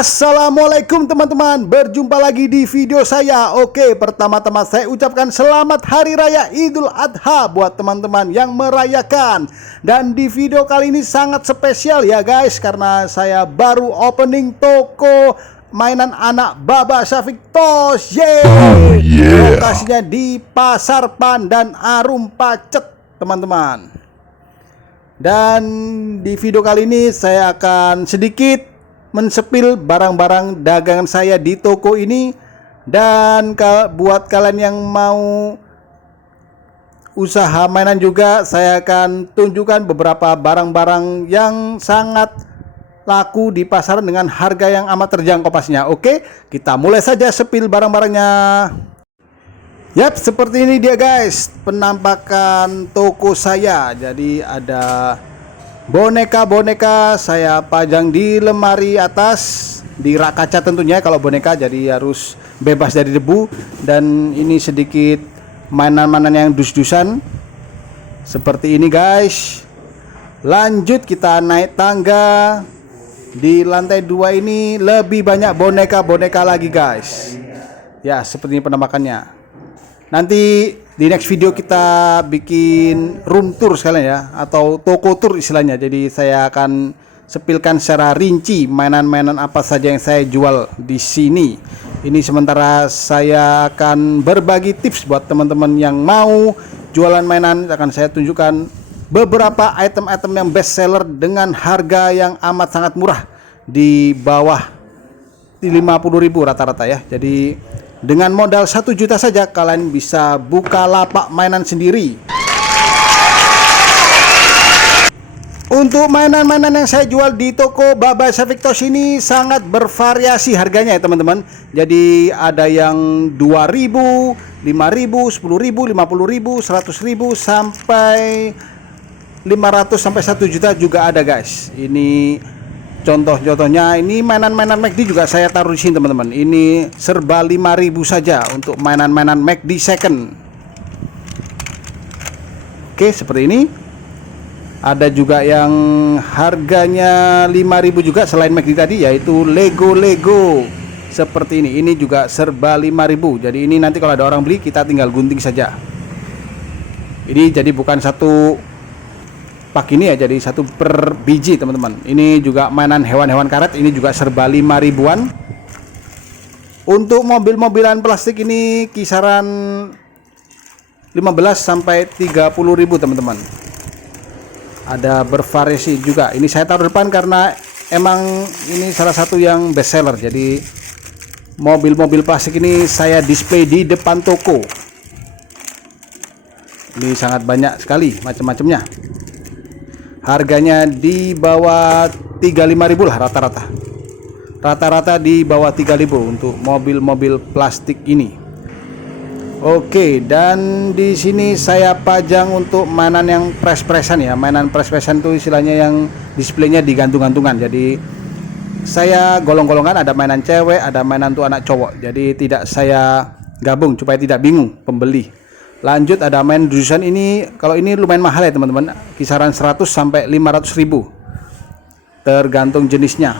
Assalamualaikum teman-teman, berjumpa lagi di video saya. Oke, pertama-tama saya ucapkan selamat Hari Raya Idul Adha buat teman-teman yang merayakan. Dan di video kali ini sangat spesial ya guys, karena saya baru opening toko mainan anak Baba Syafiq Tos. Lokasinya di Pasar Pandan Arum Pacet teman-teman. Dan di video kali ini saya akan sedikit mensepil barang-barang dagangan saya di toko ini. Dan buat kalian yang mau usaha mainan juga, saya akan tunjukkan beberapa barang-barang yang sangat laku di pasaran dengan harga yang amat terjangkau pastinya. Oke, kita mulai saja sepil barang-barangnya. Yap, seperti ini dia guys penampakan toko saya. Jadi ada boneka-boneka saya pajang di lemari atas, di rak kaca tentunya kalau boneka, jadi harus bebas dari debu. Dan ini sedikit mainan-mainan yang dus-dusan seperti ini guys. Lanjut kita naik tangga. Di lantai 2 ini lebih banyak boneka-boneka lagi guys. Ya, seperti ini penampakannya. Nanti di next video kita bikin room tour sekalian ya, atau toko tour istilahnya. Jadi saya akan sepilkan secara rinci mainan-mainan apa saja yang saya jual di sini. Ini sementara saya akan berbagi tips buat teman-teman yang mau jualan mainan. Akan saya tunjukkan beberapa item-item yang best seller dengan harga yang amat sangat murah, di bawah 50.000 rata-rata ya. Jadi dengan modal 1 juta saja kalian bisa buka lapak mainan sendiri. Untuk mainan-mainan yang saya jual di toko Baba Syafiq Tos ini sangat bervariasi harganya ya teman-teman. Jadi ada yang 2.000, 5.000, 10.000, 50.000, 100.000 sampai 500 sampai 1 juta juga ada guys. Ini contoh-contohnya. Ini mainan-mainan McD juga saya taruh di sini teman-teman. Ini serba 5.000 saja untuk mainan-mainan McD second. Oke, seperti ini. Ada juga yang harganya 5.000 juga selain McD tadi, yaitu Lego seperti ini. Ini juga serba 5.000. Jadi ini nanti kalau ada orang beli kita tinggal gunting saja. Ini jadi bukan satu pak ini ya, jadi 1 per biji teman-teman. Ini juga mainan hewan-hewan karet, ini juga serba 5.000-an. Untuk mobil-mobilan plastik ini kisaran 15 sampai 30.000 teman-teman. Ada bervariasi juga. Ini saya taruh depan karena emang ini salah satu yang best seller. Jadi mobil-mobil plastik ini saya display di depan toko. Ini sangat banyak sekali macam-macamnya. Harganya di bawah 35.000 lah rata-rata. Rata-rata di bawah 3.000 untuk mobil-mobil plastik ini. Oke, dan di sini saya pajang untuk mainan yang press-pressan ya. Mainan press-pressan itu istilahnya yang displaynya digantung-gantungan. Jadi saya golong-golongan, ada mainan cewek, ada mainan untuk anak cowok. Jadi tidak saya gabung supaya tidak bingung pembeli. Lanjut ada main dudusan ini. Kalau ini lumayan mahal ya teman-teman, kisaran 100 sampai 500.000 tergantung jenisnya.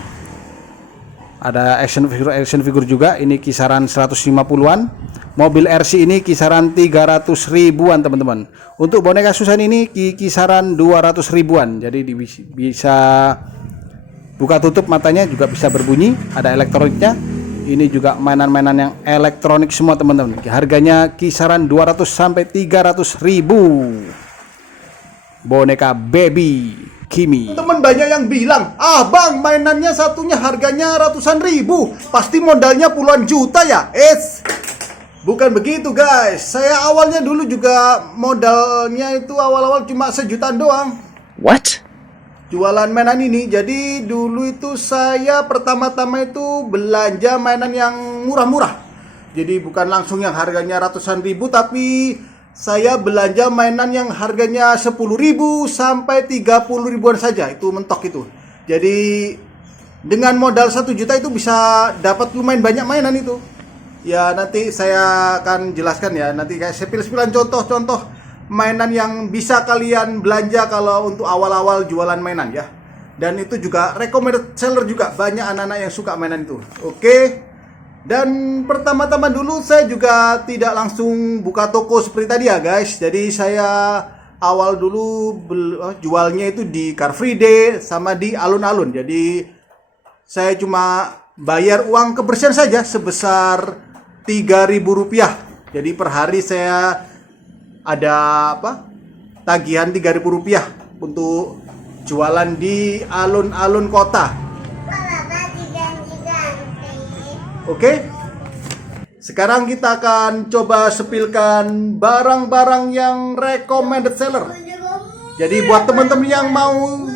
Ada action figure juga, ini kisaran 150-an. Mobil RC ini kisaran 300.000-an teman-teman. Untuk boneka Susan ini kisaran 200.000-an. Jadi bisa buka tutup matanya, juga bisa berbunyi, ada elektroniknya. Ini juga mainan-mainan yang elektronik semua teman-teman. Harganya kisaran 200 sampai 300.000. Boneka baby Kimi. Teman banyak yang bilang, "Ah, Bang, mainannya satunya harganya ratusan ribu. Pasti modalnya puluhan juta ya?" Bukan begitu, guys. Saya awalnya dulu juga modalnya itu awal-awal cuma 1 jutaan doang. What? Jualan mainan ini. Jadi dulu itu saya pertama-tama itu belanja mainan yang murah-murah. Jadi bukan langsung yang harganya ratusan ribu, tapi saya belanja mainan yang harganya 10.000 sampai 30.000-an saja. Itu mentok itu. Jadi dengan modal 1 juta itu bisa dapat lumayan banyak mainan itu. Ya nanti saya akan jelaskan ya. Nanti kayak sepil-sepilan contoh-contoh mainan yang bisa kalian belanja kalau untuk awal-awal jualan mainan ya. Dan itu juga recommended seller juga, banyak anak-anak yang suka mainan itu. Oke. Dan pertama-tama dulu saya juga tidak langsung buka toko seperti tadi ya guys. Jadi saya awal dulu jualnya itu di Car Free Day sama di alun-alun. Jadi saya cuma bayar uang kebersihan saja sebesar Rp3.000. Jadi per hari saya ada tagihan Rp3.000 untuk jualan di alun-alun kota. Oke. Sekarang kita akan coba sepilkan barang-barang yang recommended seller. Jadi buat teman-teman yang mau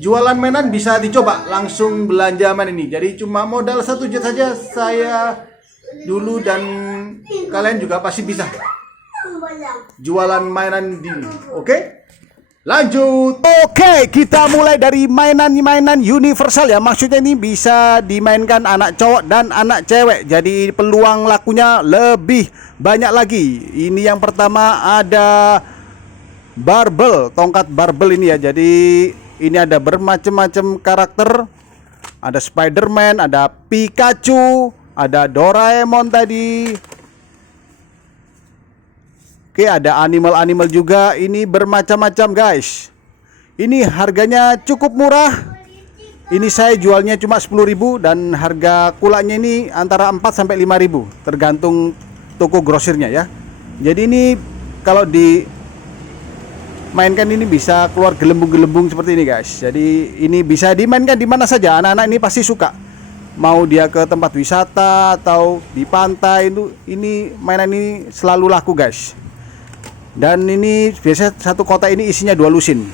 jualan mainan bisa dicoba langsung belanja mainan ini. Jadi cuma modal 1 juta saja saya dulu, dan kalian juga pasti bisa jualan mainan ini. Oke? Lanjut. Oke, kita mulai dari mainan-mainan universal ya. Maksudnya ini bisa dimainkan anak cowok dan anak cewek. Jadi peluang lakunya lebih banyak lagi. Ini yang pertama ada barbel, tongkat barbel ini ya. Jadi ini ada bermacam-macam karakter. Ada Spider-Man, ada Pikachu, ada Doraemon tadi. Oke, ada animal-animal juga. Ini bermacam-macam guys. Ini harganya cukup murah. Ini saya jualnya cuma 10.000 dan harga kulaknya ini antara 4 sampai 5.000 tergantung toko grosirnya ya. Jadi ini kalau dimainkan ini bisa keluar gelembung-gelembung seperti ini guys. Jadi ini bisa dimainkan di mana saja. Anak-anak ini pasti suka. Mau dia ke tempat wisata atau di pantai, itu ini mainan ini selalu laku guys. Dan ini biasanya satu kotak ini isinya 2 lusin.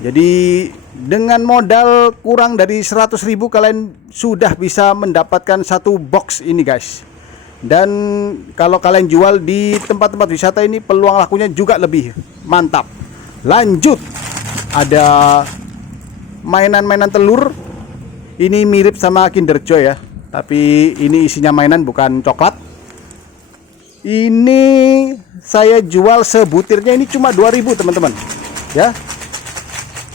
Jadi dengan modal kurang dari 100.000 kalian sudah bisa mendapatkan satu box ini guys. Dan kalau kalian jual di tempat-tempat wisata ini peluang lakunya juga lebih mantap. Lanjut, ada mainan-mainan telur. Ini mirip sama Kinder Joy ya, tapi ini isinya mainan bukan coklat. Ini saya jual sebutirnya ini cuma 2.000 teman-teman ya.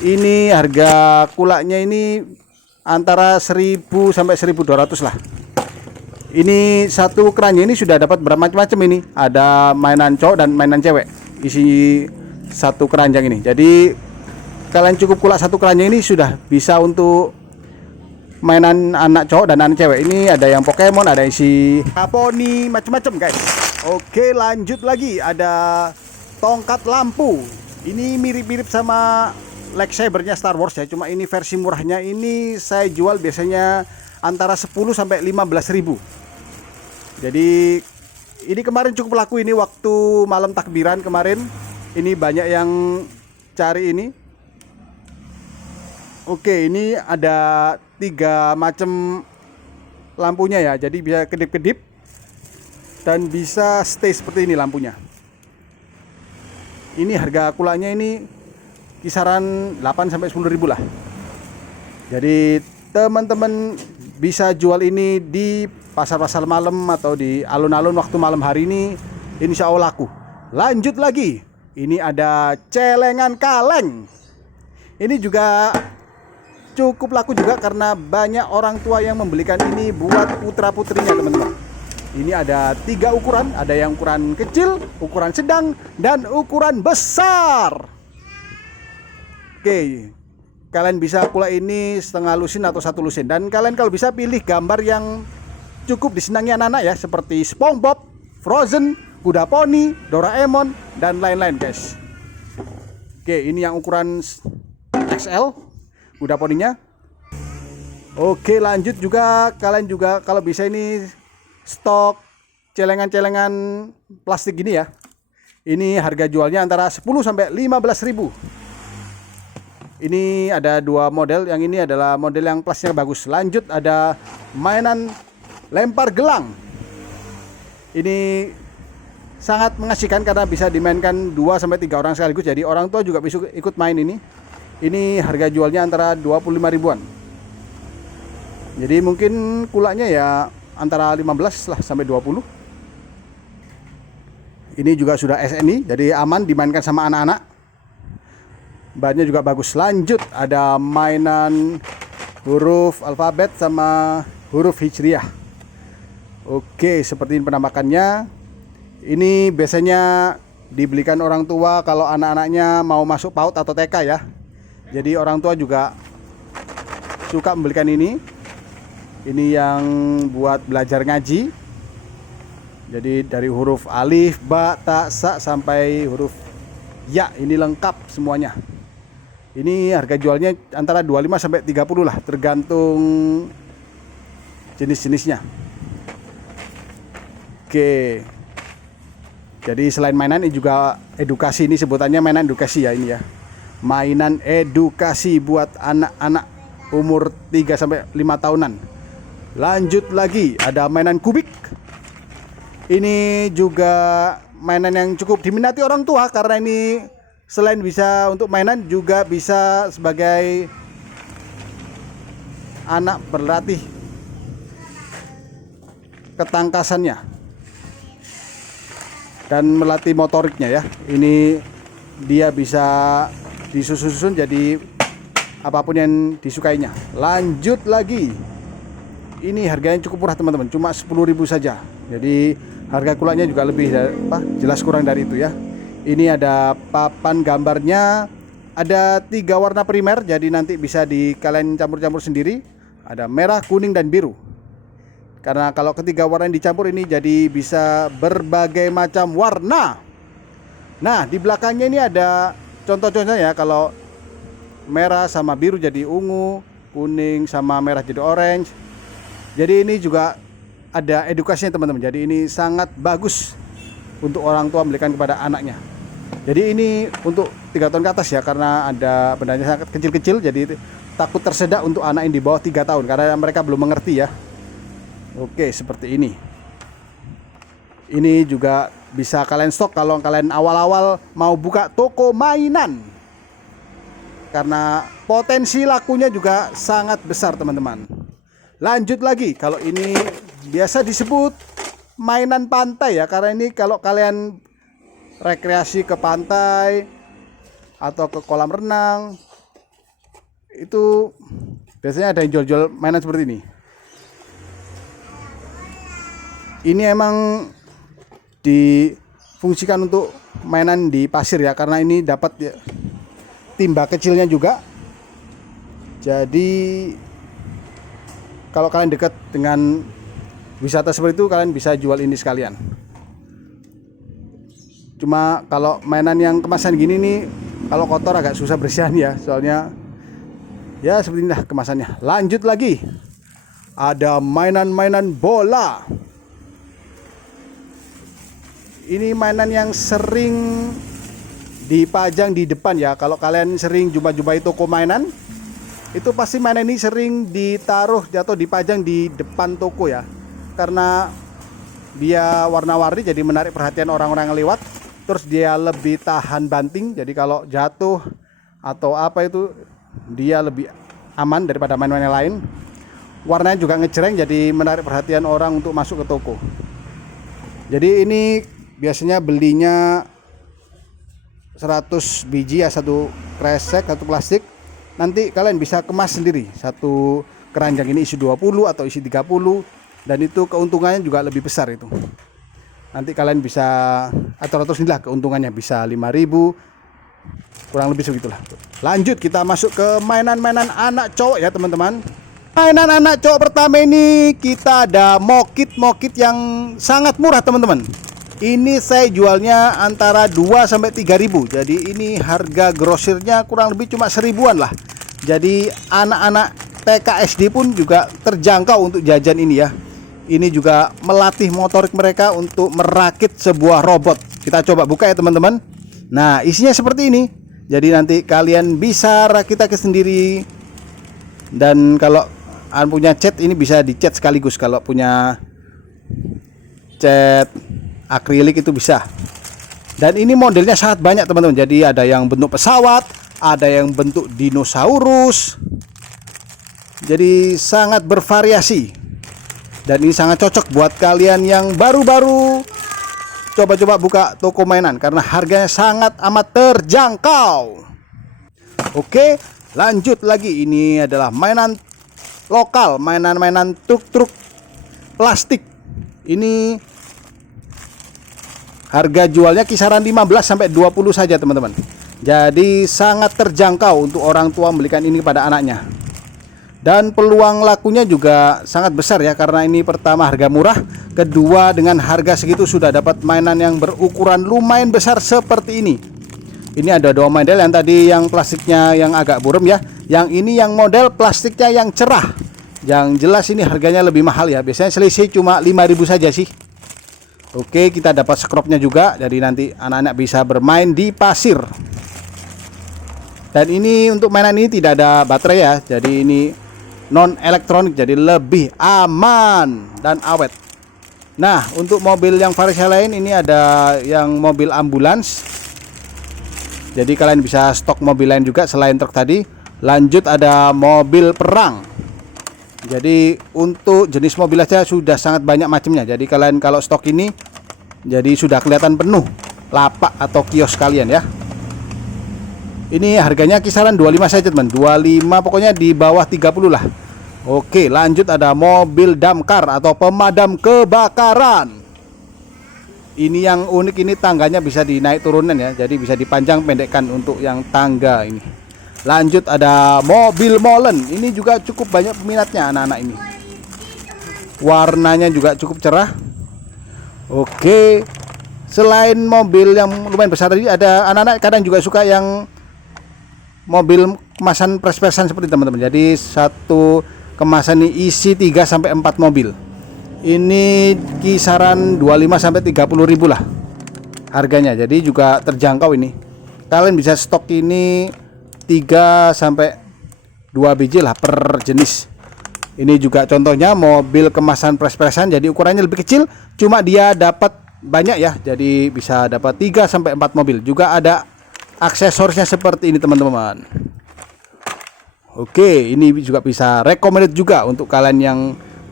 Ini harga kulaknya ini antara 1.000 sampai 1.200 lah. Ini satu keranjang ini sudah dapat bermacam-macam ini. Ada mainan cowok dan mainan cewek isi satu keranjang ini. Jadi kalian cukup kulak satu keranjang ini sudah bisa untuk mainan anak cowok dan anak cewek. Ini ada yang Pokemon, ada isi poni, macam-macam guys. Oke, lanjut lagi, ada tongkat lampu. Ini mirip-mirip sama lightsabernya Star Wars ya, cuma ini versi murahnya. Ini saya jual biasanya antara 10 sampai 15.000. Jadi ini kemarin cukup laku ini waktu malam takbiran kemarin. Ini banyak yang cari ini. Oke, ini ada 3 macam lampunya ya. Jadi bisa kedip-kedip dan bisa stay seperti ini lampunya. Ini harga kulaknya ini kisaran 8 sampai 10.000 lah. Jadi teman-teman bisa jual ini di pasar-pasar malam atau di alun-alun waktu malam hari ini, insya Allah laku. Lanjut lagi, ini ada celengan kaleng. Ini juga cukup laku juga karena banyak orang tua yang membelikan ini buat putra-putrinya teman-teman. Ini ada 3 ukuran, ada yang ukuran kecil, ukuran sedang, dan ukuran besar. Oke, kalian bisa pula ini setengah lusin atau 1 lusin. Dan kalian kalau bisa pilih gambar yang cukup disenangi anak-anak ya, seperti SpongeBob, Frozen, kuda poni, Doraemon, dan lain-lain guys. Oke, ini yang ukuran XL, kuda poninya. Oke, lanjut juga, kalian juga kalau bisa ini stok celengan-celengan plastik gini ya. Ini harga jualnya antara 10 sampai 15.000. Ini ada 2 model, yang ini adalah model yang plastiknya bagus. Lanjut ada mainan lempar gelang. Ini sangat mengasihkan karena bisa dimainkan 2 sampai 3 orang sekaligus. Jadi orang tua juga bisa ikut main ini. Ini harga jualnya antara 25 ribuan. Jadi mungkin kulaknya ya antara 15 lah sampai 20. Ini juga sudah SNI, jadi aman dimainkan sama anak-anak. Bahannya juga bagus. Lanjut, ada mainan huruf alfabet sama huruf hijriah. Oke, seperti ini penampakannya. Ini biasanya dibelikan orang tua kalau anak-anaknya mau masuk PAUD atau TK ya. Jadi orang tua juga suka membelikan ini. Ini yang buat belajar ngaji. Jadi dari huruf alif, ba, ta, sa sampai huruf ya, ini lengkap semuanya. Ini harga jualnya antara 25 sampai 30 lah, tergantung jenis-jenisnya. Oke. Jadi selain mainan ini juga edukasi, ini sebutannya mainan edukasi ya ini ya. Mainan edukasi buat anak-anak umur 3 sampai 5 tahunan. Lanjut lagi, ada mainan kubik. Ini juga mainan yang cukup diminati orang tua karena ini selain bisa untuk mainan juga bisa sebagai anak berlatih ketangkasannya dan melatih motoriknya ya. Ini dia bisa disusun-susun jadi apapun yang disukainya. Lanjut lagi. Ini harganya cukup murah teman-teman, cuma 10.000 saja. Jadi harga kulanya juga lebih jelas kurang dari itu ya. Ini ada papan gambarnya, ada 3 warna primer, jadi nanti bisa kalian campur-campur sendiri. Ada merah, kuning, dan biru. Karena kalau ketiga warna yang dicampur ini jadi bisa berbagai macam warna. Nah, di belakangnya ini ada contoh-contohnya ya. Kalau merah sama biru jadi ungu, kuning sama merah jadi orange. Jadi ini juga ada edukasinya teman-teman. Jadi ini sangat bagus untuk orang tua membelikan kepada anaknya. Jadi ini untuk 3 tahun ke atas ya, karena ada bendanya sangat kecil-kecil, jadi takut tersedak untuk anak yang di bawah 3 tahun karena mereka belum mengerti ya. Oke, seperti ini. Ini juga bisa kalian stok kalau kalian awal-awal mau buka toko mainan. Karena potensi lakunya juga sangat besar teman-teman. Lanjut lagi, kalau ini biasa disebut mainan pantai ya, karena ini kalau kalian rekreasi ke pantai atau ke kolam renang itu biasanya ada yang jual-jual mainan seperti ini. Ini emang difungsikan untuk mainan di pasir ya, karena ini dapat ya, timba kecilnya juga. Jadi kalau kalian dekat dengan wisata seperti itu, kalian bisa jual ini sekalian. Cuma kalau mainan yang kemasan gini nih, kalau kotor agak susah bersihan ya, soalnya ya seperti inilah kemasannya. Lanjut lagi, ada mainan-mainan bola. Ini mainan yang sering dipajang di depan ya. Kalau kalian sering jumpa-jumpai toko mainan, itu pasti mainan ini sering ditaruh atau dipajang di depan toko ya, karena dia warna-warni jadi menarik perhatian orang-orang yang lewat. Terus dia lebih tahan banting, jadi kalau jatuh atau apa itu dia lebih aman daripada mainan yang lain. Warnanya juga ngejreng, jadi menarik perhatian orang untuk masuk ke toko. Jadi ini biasanya belinya 100 biji ya, satu kresek, satu plastik. Nanti kalian bisa kemas sendiri, satu keranjang ini isi 20 atau isi 30, dan itu keuntungannya juga lebih besar itu. Nanti kalian bisa atur-atur sendiri lah keuntungannya, bisa 5.000 kurang lebih segitulah. Lanjut, kita masuk ke mainan-mainan anak cowok ya teman-teman. Mainan anak cowok pertama ini kita ada mokit yang sangat murah teman-teman. Ini saya jualnya antara 2 sampai 3.000. Jadi ini harga grosirnya kurang lebih cuma 1.000-an lah. Jadi anak-anak TK SD pun juga terjangkau untuk jajan ini ya. Ini juga melatih motorik mereka untuk merakit sebuah robot. Kita coba buka ya teman-teman. Nah, isinya seperti ini. Jadi nanti kalian bisa rakit-rakit sendiri. Dan kalau punya cat, ini bisa dicat sekaligus. Kalau punya cat akrilik itu bisa. Dan ini modelnya sangat banyak teman-teman. Jadi ada yang bentuk pesawat, ada yang bentuk dinosaurus. Jadi sangat bervariasi. Dan ini sangat cocok buat kalian yang baru-baru coba-coba buka toko mainan, karena harganya sangat amat terjangkau. Oke, lanjut lagi. Ini adalah mainan lokal, mainan-mainan truk-truk plastik. Ini harga jualnya kisaran 15 sampai 20 saja, teman-teman. Jadi sangat terjangkau untuk orang tua membelikan ini kepada anaknya. Dan peluang lakunya juga sangat besar ya, karena ini pertama harga murah, kedua dengan harga segitu sudah dapat mainan yang berukuran lumayan besar seperti ini. Ini ada dua model, yang tadi yang plastiknya yang agak buram ya, yang ini yang model plastiknya yang cerah. Yang jelas ini harganya lebih mahal ya, biasanya selisih cuma 5.000 saja sih. Oke, kita dapat skropnya juga, jadi nanti anak-anak bisa bermain di pasir. Dan ini untuk mainan ini tidak ada baterai ya, jadi ini non elektronik, jadi lebih aman dan awet. Nah, untuk mobil yang variasi lain ini ada yang mobil ambulans. Jadi kalian bisa stok mobil lain juga selain truk tadi. Lanjut ada mobil perang. Jadi untuk jenis mobil aja sudah sangat banyak macamnya. Jadi kalian kalau stok ini jadi sudah kelihatan penuh lapak atau kios kalian ya. Ini harganya kisaran 25 saja teman, 25, pokoknya di bawah 30 lah. Oke, lanjut ada mobil damkar atau pemadam kebakaran. Ini yang unik, ini tangganya bisa dinaik turunan ya, jadi bisa dipanjang pendekkan untuk yang tangga ini. Lanjut ada mobil molen, ini juga cukup banyak peminatnya anak-anak ini. Warnanya juga cukup cerah. Oke, selain mobil yang lumayan besar tadi, ada anak-anak kadang juga suka yang mobil kemasan pres-presan seperti teman-teman. Jadi satu kemasan ini isi 3 sampai 4 mobil. Ini kisaran 25 sampai 30 ribu lah harganya. Jadi juga terjangkau ini. Kalian bisa stok ini 3 sampai 2 biji lah per jenis. Ini juga contohnya mobil kemasan pres-presan, jadi ukurannya lebih kecil, cuma dia dapat banyak ya. Jadi bisa dapat 3 sampai 4 mobil. Juga ada aksesorisnya seperti ini teman-teman. Oke, ini juga bisa recommended juga untuk kalian yang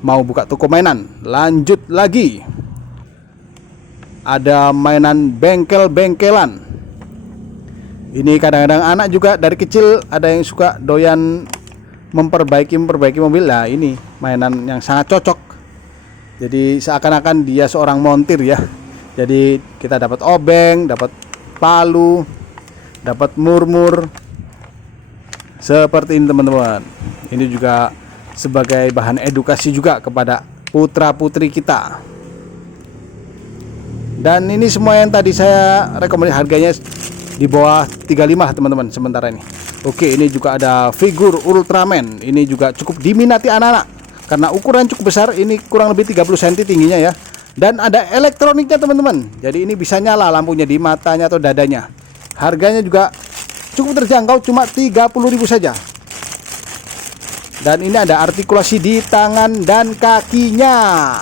mau buka toko mainan. Lanjut lagi, ada mainan bengkel-bengkelan. Ini kadang-kadang anak juga dari kecil ada yang suka doyan memperbaiki mobil. Nah, ini mainan yang sangat cocok. Jadi seakan-akan dia seorang montir ya. Jadi kita dapat obeng, dapat palu, dapat murmur seperti ini teman-teman. Ini juga sebagai bahan edukasi juga kepada putra-putri kita. Dan ini semua yang tadi saya rekomendasi harganya di bawah 35 teman-teman sementara ini. Oke, ini juga ada figur Ultraman. Ini juga cukup diminati anak-anak karena ukuran cukup besar. Ini kurang lebih 30 cm tingginya ya. Dan ada elektroniknya teman-teman. Jadi ini bisa nyala lampunya di matanya atau dadanya. Harganya juga cukup terjangkau, cuma 30.000 saja. Dan ini ada artikulasi di tangan dan kakinya.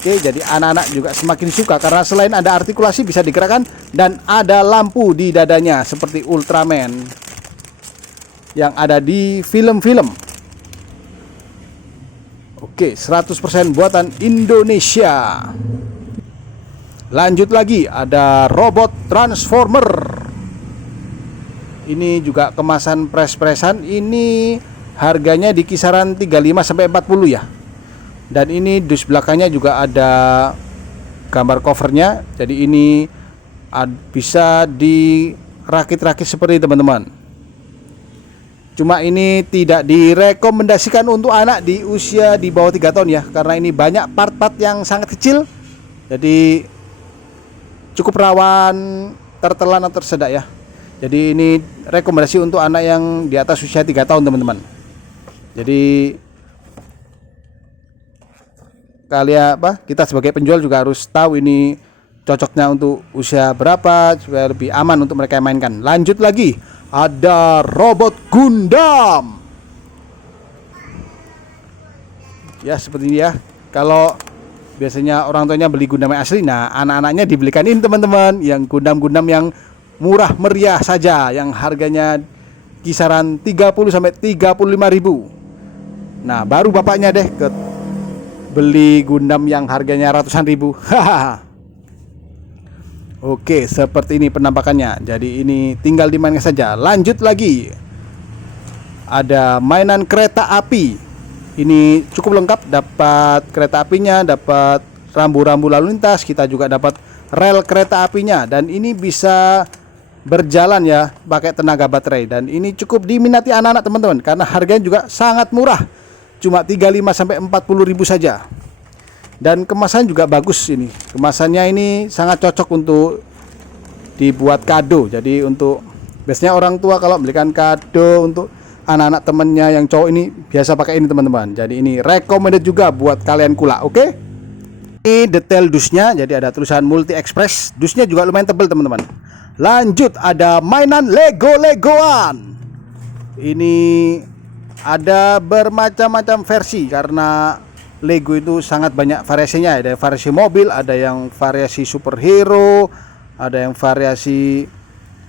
Oke, jadi anak-anak juga semakin suka karena selain ada artikulasi bisa digerakkan dan ada lampu di dadanya seperti Ultraman yang ada di film-film. Oke, 100% buatan Indonesia. Lanjut lagi, ada robot transformer. Ini juga kemasan pres-presan. Ini harganya di kisaran 35 sampai 40 ya. Dan ini dus belakangnya juga ada gambar covernya. Jadi ini bisa dirakit-rakit seperti teman-teman. Cuma ini tidak direkomendasikan untuk anak di usia di bawah 3 tahun ya, karena ini banyak part-part yang sangat kecil. Jadi cukup rawan tertelan atau tersedak ya. Jadi ini rekomendasi untuk anak yang di atas usia 3 tahun teman-teman. Jadi kalian kita sebagai penjual juga harus tahu ini cocoknya untuk usia berapa supaya lebih aman untuk mereka mainkan. Lanjut lagi, ada robot Gundam. Ya seperti ini ya. Kalau biasanya orang tuanya beli Gundam yang asli, nah anak-anaknya dibelikan ini teman-teman, yang Gundam-Gundam yang murah meriah saja, yang harganya kisaran 30 sampai 35.000. Nah, baru bapaknya deh beli Gundam yang harganya ratusan ribu. Oke, seperti ini penampakannya. Jadi ini tinggal dimainkan saja. Lanjut lagi. Ada mainan kereta api. Ini cukup lengkap, dapat kereta apinya, dapat rambu-rambu lalu lintas, kita juga dapat rel kereta apinya, dan ini bisa berjalan ya pakai tenaga baterai, dan ini cukup diminati anak-anak teman-teman karena harganya juga sangat murah. Cuma 35 sampai 40 ribu saja. Dan kemasan juga bagus ini. Kemasannya ini sangat cocok untuk dibuat kado. Jadi untuk biasanya orang tua kalau belikan kado untuk anak-anak temennya yang cowok ini biasa pakai ini teman-teman. Jadi ini recommended juga buat kalian kula, oke? Ini detail dusnya, jadi ada tulisan multi express. Dusnya juga lumayan tebal teman-teman. Lanjut ada mainan Lego-Legoan. Ini ada bermacam-macam versi karena Lego itu sangat banyak variasinya. Ada variasi mobil, ada yang variasi superhero, ada yang variasi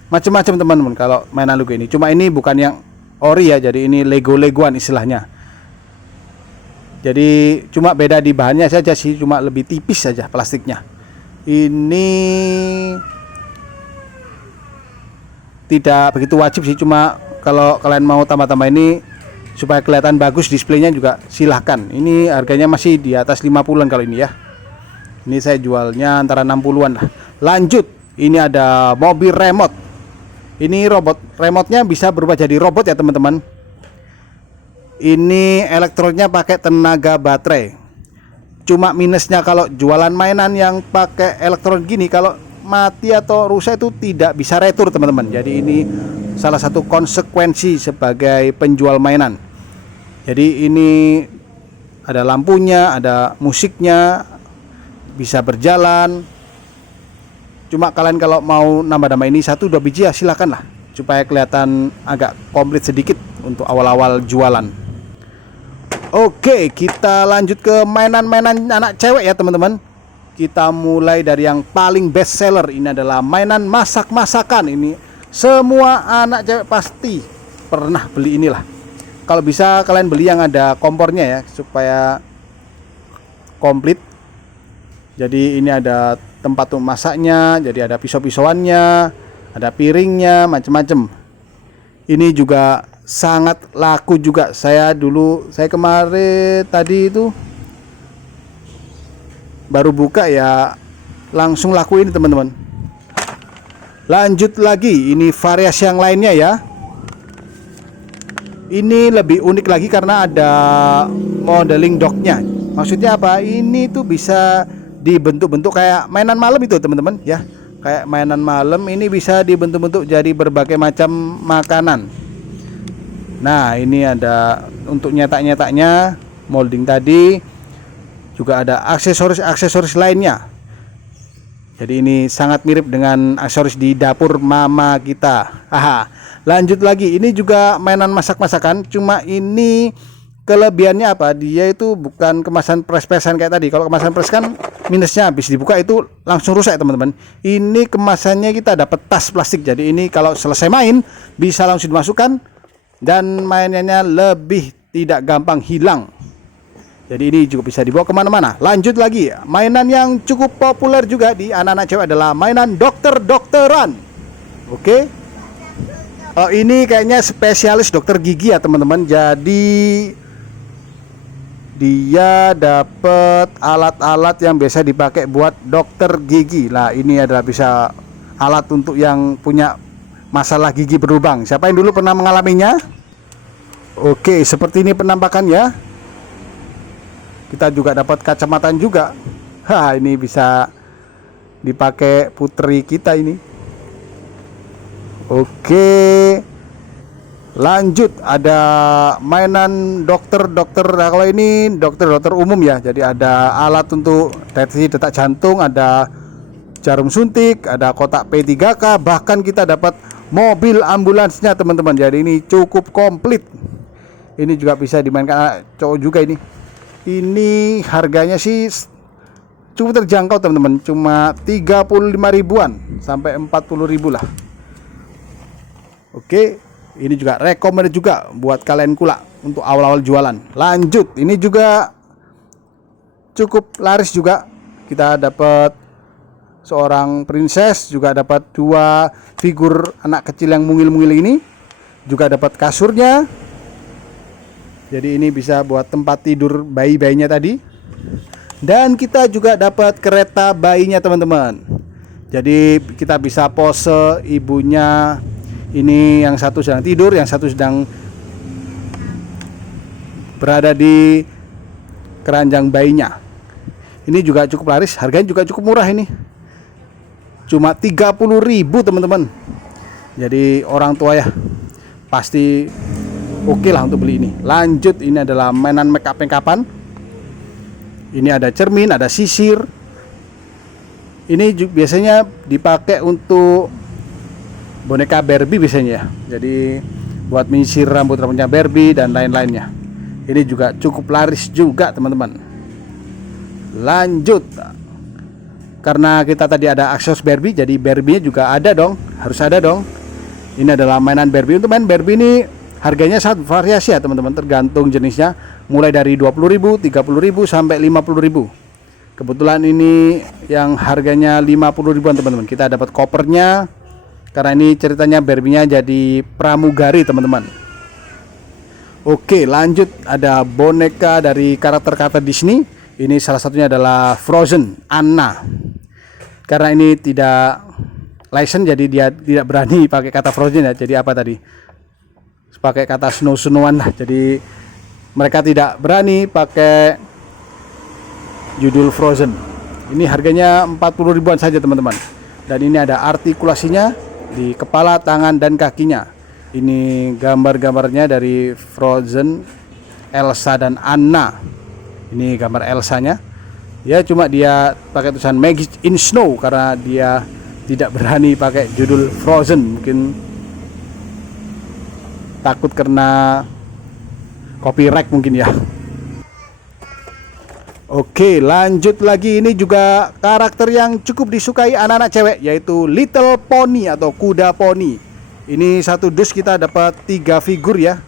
macam-macam teman-teman kalau mainan Lego ini. Cuma ini bukan yang ori ya, jadi ini Lego-Legoan istilahnya. Jadi cuma beda di bahannya saja sih, cuma lebih tipis saja plastiknya. Ini tidak begitu wajib sih, cuma kalau kalian mau tambah-tambah ini supaya kelihatan bagus displaynya juga silahkan. Ini harganya masih di atas 50-an kalau ini ya. Ini saya jualnya antara 60-an lah. Lanjut, ini ada mobil remote. Ini robot, remote-nya bisa berubah jadi robot ya teman-teman. Ini elektronnya pakai tenaga baterai. Cuma minusnya kalau jualan mainan yang pakai elektron gini, kalau mati atau rusak itu tidak bisa retur teman-teman. Jadi ini salah satu konsekuensi sebagai penjual mainan. Jadi ini ada lampunya, ada musiknya, bisa berjalan. Cuma kalian kalau mau nambah-nambah ini 1-2 biji ya silakan lah, supaya kelihatan agak komplit sedikit untuk awal-awal jualan. Oke, kita lanjut ke mainan-mainan anak cewek ya teman-teman. Kita mulai dari yang paling best seller. Ini adalah mainan masak-masakan. Ini semua anak cewek pasti pernah beli inilah. Kalau bisa kalian beli yang ada kompornya ya, supaya komplit. Jadi ini ada tempat untuk masaknya, jadi ada pisau-pisauannya, ada piringnya, macam-macam. Ini juga sangat laku juga. Saya kemarin tadi itu baru buka ya, langsung laku ini teman-teman. Lanjut lagi, ini variasi yang lainnya ya. Ini lebih unik lagi karena ada modeling docknya. Maksudnya apa? Ini tuh bisa dibentuk-bentuk kayak mainan malam itu teman-teman ya. Kayak mainan malam ini bisa dibentuk-bentuk jadi berbagai macam makanan. Nah ini ada untuk nyetak-nyetaknya, molding tadi. Juga ada aksesoris lainnya. Jadi ini sangat mirip dengan aksesoris di dapur mama kita. Lanjut lagi, ini juga mainan masak-masakan. Cuma ini kelebihannya apa? Dia itu bukan kemasan pres-presan kayak tadi. Kalau kemasan pres kan minusnya habis dibuka itu langsung rusak teman-teman. Ini kemasannya kita dapat tas plastik. Jadi ini kalau selesai main bisa langsung dimasukkan dan mainannya lebih tidak gampang hilang. Jadi ini juga bisa dibawa kemana-mana. Lanjut lagi, mainan yang cukup populer juga di anak-anak cewek adalah mainan dokter-dokteran. Oke. Oh ini kayaknya spesialis dokter gigi ya teman-teman. Jadi dia dapat alat-alat yang biasa dipakai buat dokter gigi. Nah ini adalah bisa alat untuk yang punya masalah gigi berlubang. Siapa yang dulu pernah mengalaminya? Oke, seperti ini penampakannya. Kita juga dapat kacamata juga. Ini bisa dipakai putri kita ini. Oke. Lanjut ada mainan dokter-dokter. Nah, kalau ini dokter-dokter umum ya. Jadi ada alat untuk deteksi detak jantung, ada jarum suntik, ada kotak P3K, bahkan kita dapat mobil ambulansnya teman-teman. Jadi ini cukup komplit. Ini juga bisa dimainkan anak cowok juga ini. Ini harganya sih cukup terjangkau teman-teman, cuma 35 ribuan sampai 40 ribu lah. Oke, ini juga recommended juga buat kalian kula untuk awal-awal jualan. Lanjut, ini juga cukup laris juga. Kita dapat seorang princess, juga dapat 2 figur anak kecil yang mungil-mungil ini, juga dapat kasurnya. Jadi ini bisa buat tempat tidur bayi-bayinya tadi. Dan kita juga dapat kereta bayinya teman-teman. Jadi kita bisa pose ibunya. Ini yang satu sedang tidur, yang satu sedang berada di keranjang bayinya. Ini juga cukup laris, harganya juga cukup murah ini. Cuma 30.000 teman-teman. Jadi orang tua ya pasti oke lah untuk beli ini. Lanjut, ini adalah mainan make up-an. Ini ada cermin, ada sisir. Ini biasanya dipakai untuk boneka Barbie biasanya ya. Jadi buat menyisir rambutnya Barbie dan lain-lainnya. Ini juga cukup laris juga teman-teman. Lanjut, karena kita tadi ada aksesoris Barbie, jadi Barbie-nya juga ada dong, harus ada dong. Ini adalah mainan Barbie. Untuk main Barbie ini harganya sangat variasi ya teman-teman, tergantung jenisnya, mulai dari 20.000, 30.000 sampai 50.000. Kebetulan ini yang harganya 50 ribuan teman-teman. Kita dapat kopernya, karena ini ceritanya Barbie-nya jadi pramugari teman-teman. Oke, lanjut, ada boneka dari karakter Disney. Ini salah satunya adalah Frozen, Anna. Karena ini tidak license, jadi dia tidak berani pakai kata Frozen ya. Jadi apa tadi? Pakai kata snow-snowan lah. Jadi mereka tidak berani pakai judul Frozen. Ini harganya 40 ribuan saja teman-teman. Dan ini ada artikulasinya di kepala, tangan, dan kakinya. Ini gambar-gambarnya dari Frozen, Elsa dan Anna. Ini gambar Elsanya. Ya cuma dia pakai tulisan Magic in Snow karena dia tidak berani pakai judul Frozen. Mungkin takut karena copyright mungkin ya. Oke, lanjut lagi. Ini juga karakter yang cukup disukai anak-anak cewek, yaitu Little Pony atau kuda poni. Ini satu dus kita dapat 3 figur ya.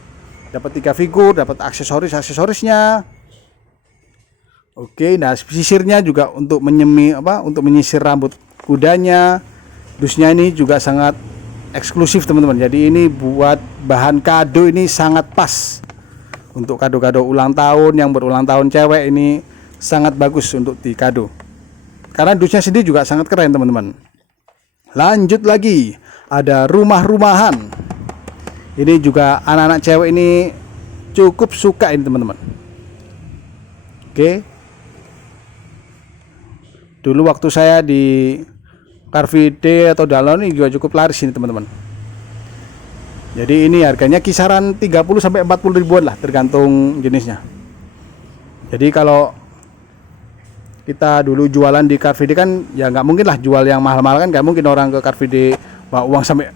Dapat 3 figur, dapat aksesorisnya. Oke, nah sisirnya juga untuk untuk menyisir rambut kudanya. Dusnya ini juga sangat eksklusif teman-teman. Jadi ini buat bahan kado, ini sangat pas untuk kado-kado ulang tahun, yang berulang tahun cewek, ini sangat bagus untuk di kado. Karena dusnya sendiri juga sangat keren teman-teman. Lanjut lagi, ada rumah-rumahan. Ini juga anak-anak cewek ini cukup suka ini teman-teman. Oke. Dulu waktu saya di Car Free Day atau Dalon ini juga cukup laris ini teman-teman. Jadi ini harganya kisaran 30 sampai 40 ribuan lah, tergantung jenisnya. Jadi kalau kita dulu jualan di Car Free Day kan ya nggak mungkin lah jual yang mahal-mahal, kan nggak mungkin orang ke Car Free Day bawa uang sampai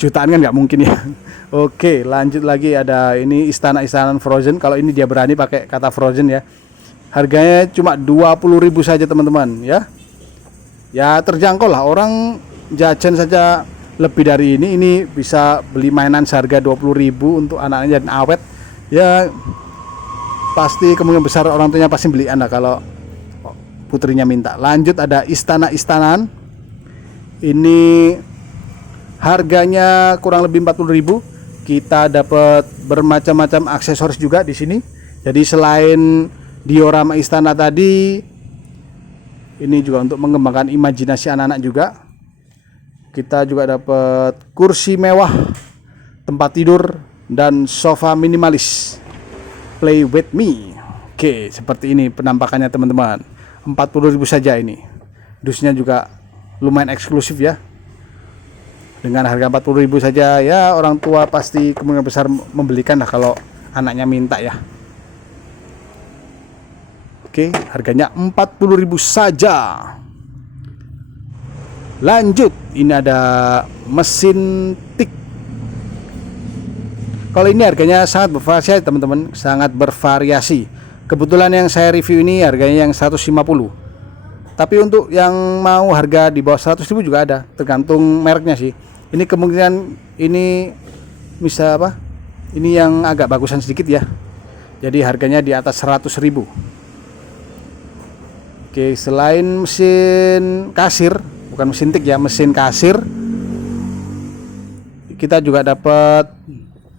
jutaan, kan nggak mungkin ya. Oke, lanjut lagi, ada ini istana-istana Frozen. Kalau ini dia berani pakai kata Frozen ya. Harganya cuma 20.000 saja teman-teman ya. Ya terjangkau lah, orang jajan saja lebih dari ini. Ini bisa beli mainan seharga 20.000 untuk anaknya dan awet. Ya pasti kemungkinan besar orang tuanya pasti beli anak kalau putrinya minta. Lanjut, ada istana-istanaan. Ini harganya kurang lebih 40.000. Kita dapat bermacam-macam aksesoris juga di sini. Jadi selain diorama istana tadi, ini juga untuk mengembangkan imajinasi anak-anak juga. Kita juga dapat kursi mewah, tempat tidur, dan sofa minimalis. Play with me. Oke, seperti ini penampakannya teman-teman. 40.000 saja ini. Dusnya juga lumayan eksklusif ya. Dengan harga 40.000 saja ya, orang tua pasti kemungkinan besar membelikan lah kalau anaknya minta ya. Oke, harganya 40.000 saja. Lanjut, ini ada mesin tik. Kalau ini harganya sangat bervariasi teman-teman, sangat bervariasi. Kebetulan yang saya review ini harganya yang 150. Tapi untuk yang mau harga di bawah 100.000 juga ada, tergantung mereknya sih. Ini kemungkinan ini bisa apa? Ini yang agak bagusan sedikit ya. Jadi harganya di atas 100.000. Oke, selain mesin kasir, bukan mesin tik ya, mesin kasir, kita juga dapat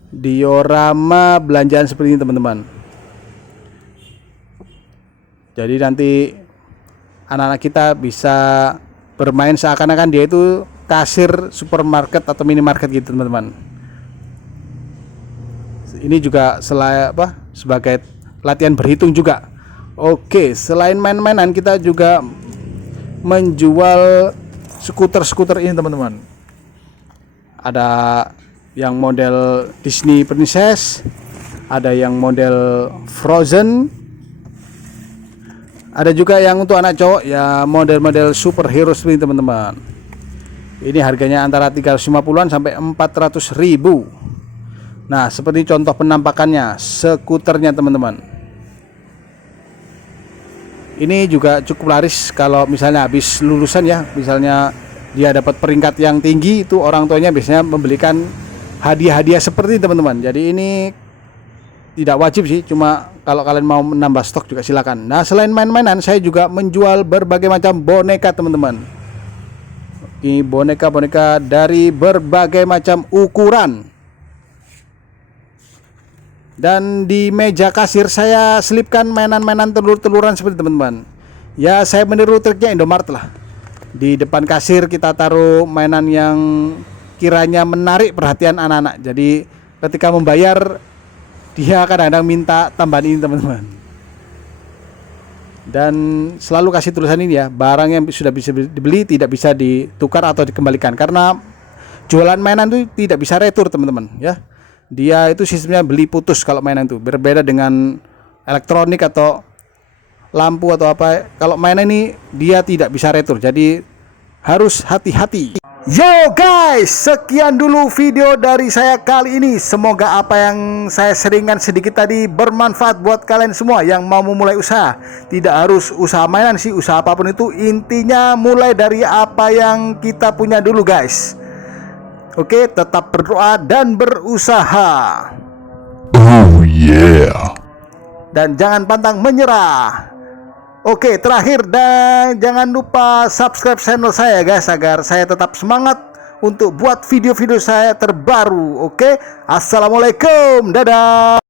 diorama belanjaan seperti ini teman-teman. Jadi nanti anak-anak kita bisa bermain seakan-akan dia itu kasir supermarket atau minimarket gitu teman-teman. Ini juga sebagai latihan berhitung juga. Oke, selain main-mainan kita juga menjual skuter-skuter ini teman-teman. Ada yang model Disney Princess, ada yang model Frozen, ada juga yang untuk anak cowok ya, model-model superhero seperti teman-teman. Ini harganya antara 350-an sampai 400.000. Nah, seperti contoh penampakannya skuternya teman-teman. Ini juga cukup laris kalau misalnya habis lulusan ya, misalnya dia dapat peringkat yang tinggi, itu orang tuanya biasanya membelikan hadiah-hadiah seperti ini teman-teman. Jadi ini tidak wajib sih, cuma kalau kalian mau menambah stok juga silakan. Nah, selain main-mainan, saya juga menjual berbagai macam boneka teman-teman. Ini boneka-boneka dari berbagai macam ukuran. Dan di meja kasir saya selipkan mainan-mainan telur-teluran seperti teman-teman. Ya, saya meniru triknya Indomaret lah. Di depan kasir kita taruh mainan yang kiranya menarik perhatian anak-anak. Jadi ketika membayar, dia kadang-kadang minta tambahan ini teman-teman. Dan selalu kasih tulisan ini ya, barang yang sudah bisa dibeli tidak bisa ditukar atau dikembalikan. Karena jualan mainan itu tidak bisa retur teman-teman ya. Dia itu sistemnya beli putus kalau mainan itu. Berbeda dengan elektronik atau lampu atau apa. Kalau mainan ini dia tidak bisa retur. Jadi harus hati-hati. Yo guys, sekian dulu video dari saya kali ini. Semoga apa yang saya seringkan sedikit tadi bermanfaat buat kalian semua yang mau memulai usaha. Tidak harus usaha mainan sih, usaha apapun itu. Intinya mulai dari apa yang kita punya dulu guys. Oke, tetap berdoa dan berusaha. Oh yeah. Dan jangan pantang menyerah. Oke, terakhir dan jangan lupa subscribe channel saya guys, agar saya tetap semangat untuk buat video-video saya terbaru. Oke, assalamualaikum, dadah.